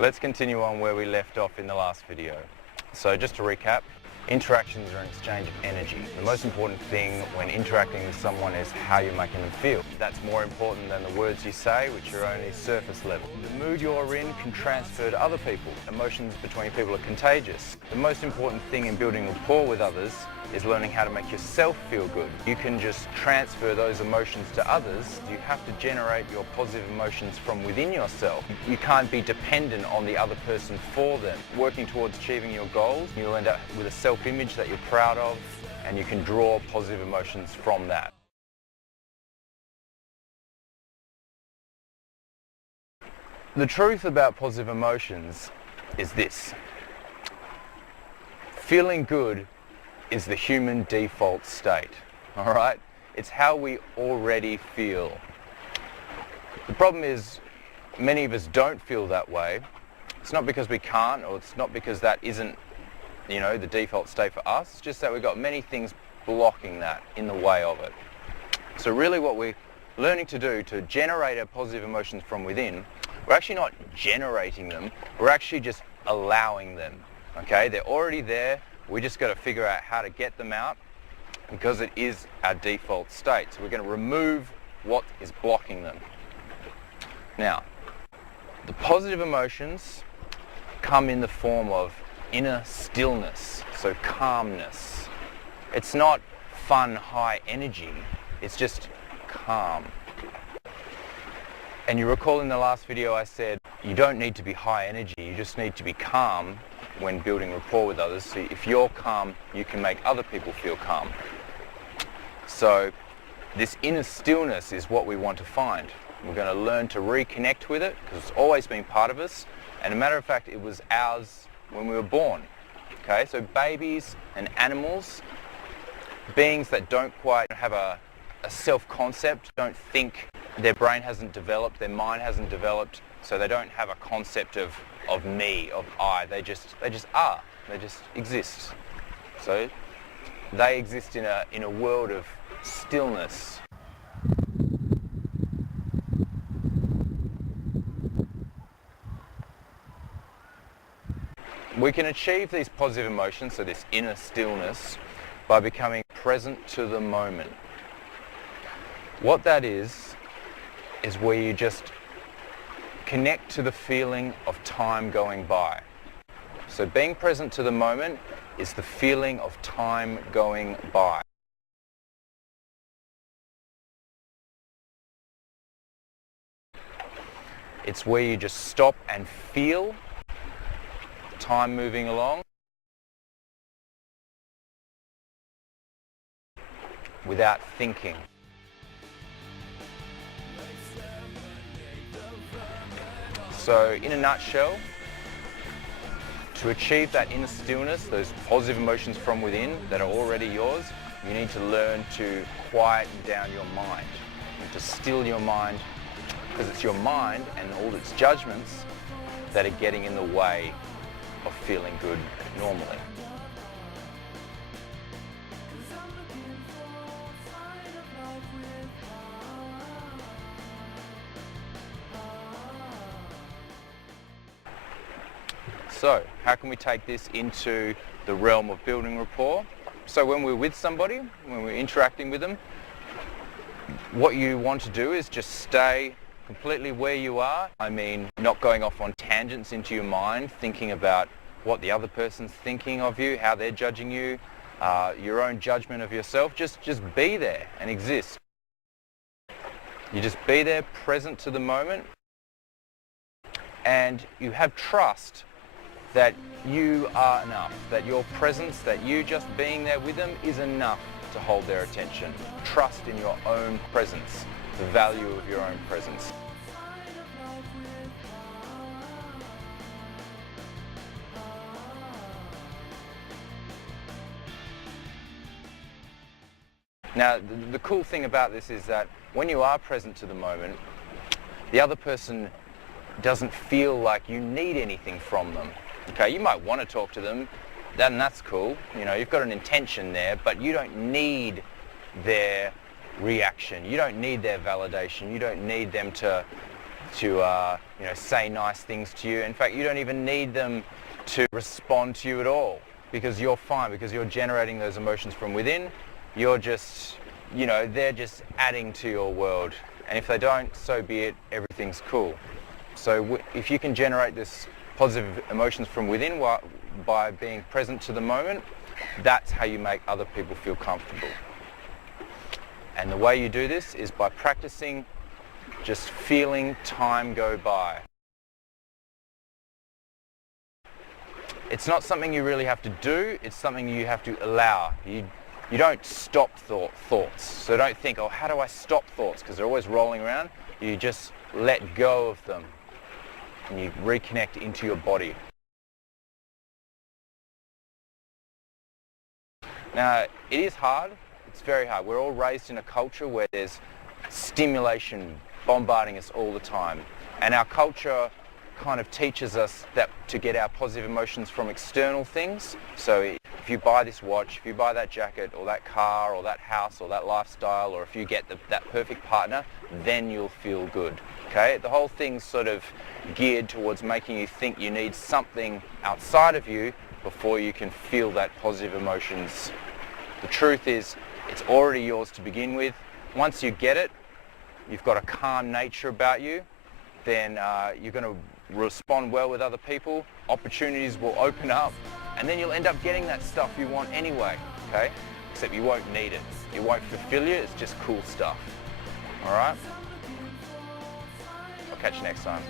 Let's continue on where we left off in the last video. So just to recap, interactions are an exchange of energy. The most important thing when interacting with someone is how you're making them feel. That's more important than the words you say, which are only surface level. The mood you're in can transfer to other people. Emotions between people are contagious. The most important thing in building rapport with others is learning how to make yourself feel good. You can just transfer those emotions to others. You have to generate your positive emotions from within yourself. You can't be dependent on the other person for them. Working towards achieving your goals, you'll end up with a self-image that you're proud of, and you can draw positive emotions from that. The truth about positive emotions is this: feeling good is the human default state, all right? It's how we already feel. The problem is many of us don't feel that way. It's not because we can't, or it's not because that isn't, the default state for us. It's just that we've got many things blocking that, in the way of it. So really what we're learning to do to generate our positive emotions from within, we're actually not generating them, we're actually just allowing them, okay? They're already there. We just got to figure out how to get them out, because it is our default state. So we're going to remove what is blocking them. Now, the positive emotions come in the form of inner stillness, so calmness. It's not fun, high energy, it's just calm. And you recall in the last video I said you don't need to be high energy, you just need to be calm when building rapport with others. So if you're calm, you can make other people feel calm. So this inner stillness is what we want to find. We're going to learn to reconnect with it, because it's always been part of us, and a matter of fact it was ours when we were born. Okay, so babies and animals, beings that don't quite have a self-concept, don't think, their brain hasn't developed, their mind hasn't developed, so they don't have a concept of me, of I. They just are. They just exist. So they exist in a world of stillness. We can achieve these positive emotions, so this inner stillness, by becoming present to the moment. What that is where you just connect to the feeling of time going by. So being present to the moment is the feeling of time going by. It's where you just stop and feel time moving along without thinking. So in a nutshell, to achieve that inner stillness, those positive emotions from within that are already yours, you need to learn to quieten down your mind and to still your mind, because it's your mind and all its judgments that are getting in the way of feeling good normally. So, how can we take this into the realm of building rapport? So when we're with somebody, when we're interacting with them, what you want to do is just stay completely where you are. I mean, not going off on tangents into your mind, thinking about what the other person's thinking of you, how they're judging you, your own judgment of yourself. Just be there and exist. You just be there, present to the moment, and you have trust that you are enough, that your presence, that you just being there with them is enough to hold their attention. Trust in your own presence, the value of your own presence. Now, the cool thing about this is that when you are present to the moment, the other person doesn't feel like you need anything from them. Okay, you might want to talk to them, and that's cool. You've got an intention there, but you don't need their reaction. You don't need their validation. You don't need them to say nice things to you. In fact, you don't even need them to respond to you at all, because you're fine, because you're generating those emotions from within. You're just, they're just adding to your world. And if they don't, so be it, everything's cool. So if you can generate this positive emotions from within by being present to the moment, that's how you make other people feel comfortable. And the way you do this is by practicing just feeling time go by. It's not something you really have to do, it's something you have to allow. You don't stop thoughts. So don't think, oh, how do I stop thoughts? Because they're always rolling around. You just let go of them and you reconnect into your body. Now, it is hard. It's very hard. We're all raised in a culture where there's stimulation bombarding us all the time. And our culture kind of teaches us that to get our positive emotions from external things. So if you buy this watch, if you buy that jacket or that car or that house or that lifestyle, or if you get that perfect partner, then you'll feel good. Okay? The whole thing's sort of geared towards making you think you need something outside of you before you can feel that positive emotions. The truth is, it's already yours to begin with. Once you get it, you've got a calm nature about you, then you're going to respond well with other people, opportunities will open up, and then you'll end up getting that stuff you want anyway, okay? Except you won't need it. It won't fulfill you, it's just cool stuff. Alright? I'll catch you next time.